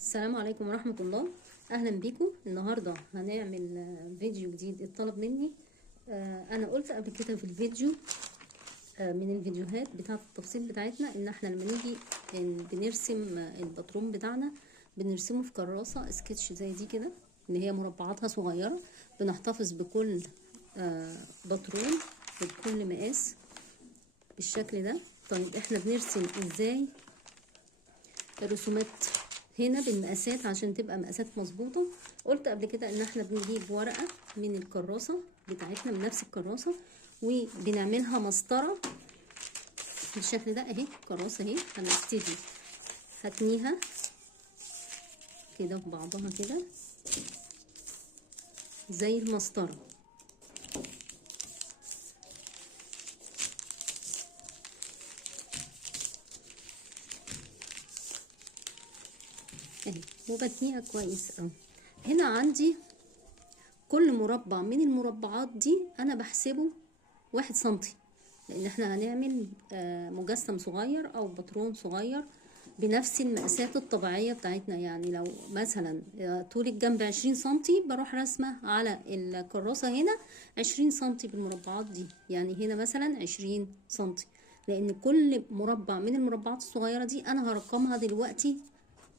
السلام عليكم ورحمة الله. أهلا بيكم. النهاردة هنعمل فيديو جديد اتطلب مني. أنا قلت قبل كده في الفيديو من الفيديوهات بتاعة التفصيل بتاعتنا إن احنا لما نيجي بنرسم الباترون بتاعنا بنرسمه في كراسة سكتش زي دي كده، اللي هي مربعاتها صغيرة. بنحتفظ بكل باترون بكل مقاس بالشكل ده. طيب احنا بنرسم ازاي الرسومات هنا بالمقاسات عشان تبقى مقاسات مظبوطه؟ قلت قبل كده ان احنا بنجيب ورقه من الكراسه بتاعتنا من نفس الكراسه وبنعملها مسطره بالشكل ده. اهي كراسه اهي، هنبتدي هتنيها كده في بعضها كده زي المسطره. اهي وبتنيها كويس اوي. هنا عندي كل مربع من المربعات دي انا بحسبه 1 سنتي، لان احنا هنعمل مجسم صغير او باترون صغير بنفس المقاسات الطبيعية بتاعتنا. يعني لو مثلا طول الجنب 20 سنتي بروح رسمة على الكراسة هنا 20 سنتي بالمربعات دي، يعني هنا مثلا 20 سنتي، لان كل مربع من المربعات الصغيرة دي انا هرقمها دلوقتي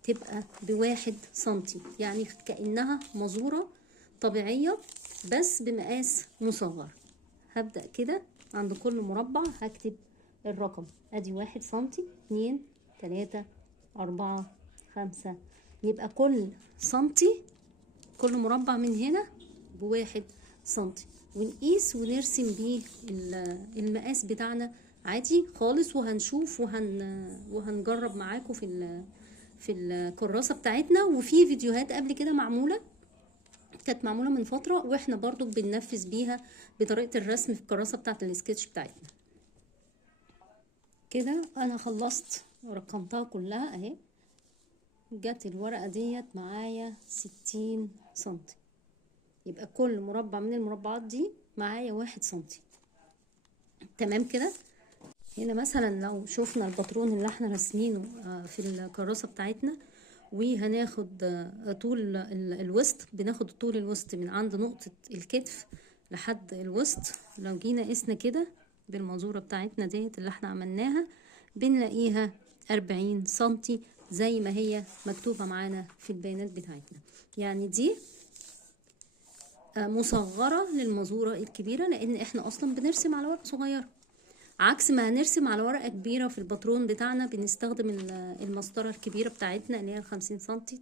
تبقى ب1 سنتي، يعني كأنها مزورة طبيعية بس بمقاس مصغر. هبدأ كده عند كل مربع هكتب الرقم، ادي 1 سنتي 2 3 4 5، يبقى كل سنتي كل مربع من هنا ب1 سنتي، ونقيس ونرسم بيه المقاس بتاعنا عادي خالص. وهنشوف وهنجرب معاكم في الكراسة بتاعتنا. وفي فيديوهات قبل كده كانت معمولة من فترة واحنا برضو بننفذ بيها بطريقة الرسم في الكراسة بتاعت السكتش بتاعتنا. كده انا خلصت رقمتها كلها اهي، جت الورقة ديت معايا 60 سنتي، يبقى كل مربع من المربعات دي معايا 1 سنتي. تمام كده. هنا مثلا لو شوفنا الباترون اللي احنا راسمينه في الكراسة بتاعتنا، وهناخد طول الوسط، بناخد طول الوسط من عند نقطة الكتف لحد الوسط. لو جينا قسنا كده بالمنظورة بتاعتنا ديت اللي احنا عملناها بنلاقيها 40 سنتي زي ما هي مكتوبة معانا في البيانات بتاعتنا. يعني دي مصغرة للمزورة الكبيرة، لان احنا اصلا بنرسم على ورقة صغيرة، عكس ما هنرسم على ورقة كبيرة. في الباترون بتاعنا بنستخدم المسطرة الكبيرة بتاعتنا اللي هي 50 سنتي،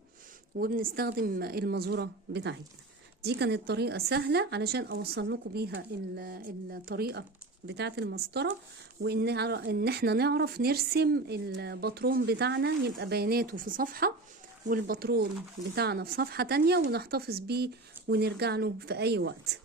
وبنستخدم المزورة بتاعتنا. دي كانت طريقة سهلة علشان اوصل لكم بيها الطريقة بتاعة المسطرة، وان احنا نعرف نرسم الباترون بتاعنا، يبقى بياناته في صفحة والباترون بتاعنا في صفحة تانية، ونحتفظ بيه ونرجع له في اي وقت.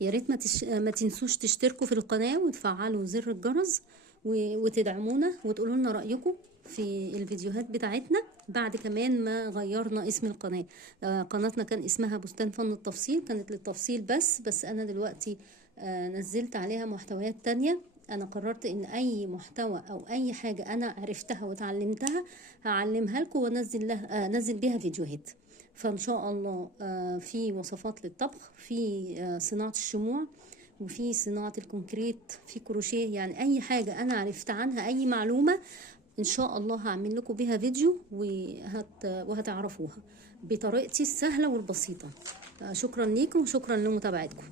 يا ريت ما تنسوش تشتركوا في القناة وتفعلوا زر الجرس وتدعمونا وتقولوا لنا رأيكم في الفيديوهات بتاعتنا. بعد كمان ما غيرنا اسم القناة، قناتنا كان اسمها بستان فن التفصيل، كانت للتفصيل بس انا دلوقتي نزلت عليها محتويات تانية. انا قررت ان اي محتوى او اي حاجة انا عرفتها وتعلمتها هعلمها لكم وانزل بيها فيديوهات. فان شاء الله في وصفات للطبخ، في صناعة الشموع، وفي صناعة الكونكريت، في كروشيه، يعني اي حاجة انا عرفت عنها اي معلومة ان شاء الله هعمل لكم بيها فيديو وهتعرفوها بطريقتي السهلة والبسيطة. شكرا ليكم وشكرا لمتابعتكم.